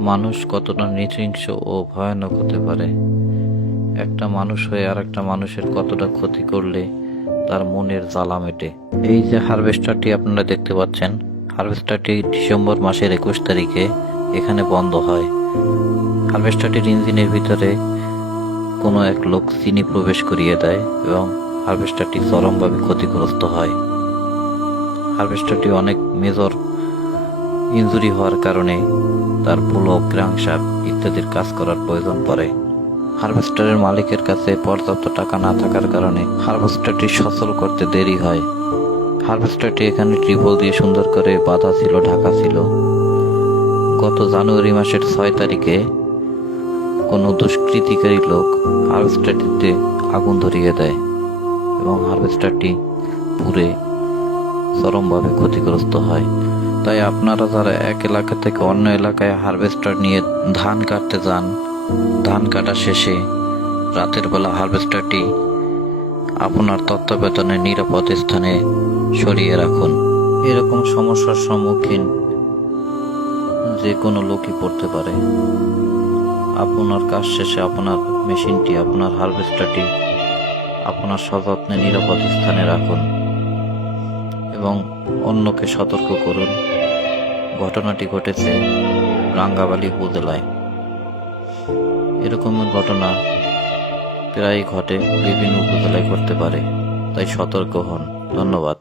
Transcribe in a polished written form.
মানুষ কতটা নৃশংস ও ভয়ানক হতে পারে। একটা মানুষ হয়ে আর একটা মানুষের কতটা ক্ষতি করলে তার মনের জ্বালা মেটে। এই যে হারভেস্টারটি আপনারা দেখতে পাচ্ছেন, হারভেস্টারটি ডিসেম্বর মাসের 21 তারিখে এখানে বন্ধ হয়। হারভেস্টারটির ইঞ্জিনের ভিতরে কোনো এক লোক চিনি প্রবেশ করিয়ে দেয় এবং হারভেস্টারটি চরমভাবে ক্ষতিগ্রস্ত হয়। হারভেস্টারটি অনেক মেজর ইনজুরি হওয়ার কারণে তার প্লগ, ক্র্যাঙ্কশ্যাফট ইত্যাদির কাজ করার প্রয়োজন পড়ে। হারভেস্টারের মালিকের কাছে পর্যাপ্ত টাকা না থাকার কারণে হারভেস্টারটি সচল করতে দেরি হয়। হারভেস্টারটি এখানে ট্রিপল দিয়ে সুন্দর করে বাঁধা ছিল, ঢাকা ছিল। গত জানুয়ারি মাসের 6 তারিখে কোনো দুষ্কৃতিকারী লোক হারভেস্টারটিতে আগুন ধরিয়ে দেয় এবং হারভেস্টারটি পুড়ে চরমভাবে ক্ষতিগ্রস্ত হয়। তাই আপনারা যারা এক এলাকা থেকে অন্য এলাকায় হারভেস্টার নিয়ে ধান কাটতে যান, ধান কাটা শেষে রাতের বেলা হারভেস্টারটি আপনার তত্ত্বাবধানে নিরাপদ স্থানে সরিয়ে রাখুন। এরকম সমস্যার সম্মুখীন যে কোনো লোকই পড়তে পারে। আপনার কাজ শেষে আপনার মেশিনটি, আপনার হারভেস্টারটি আপনার সযত্নে নিরাপদ স্থানে রাখুন এবং অন্যকে সতর্ক করুন। ঘটনাটি ঘটেছে রাঙ্গাবালী উপজেলায়। এরকমের ঘটনা প্রায় ঘটে, বিভিন্ন উপজেলায় ঘটতে পারে, তাই সতর্ক হন। ধন্যবাদ।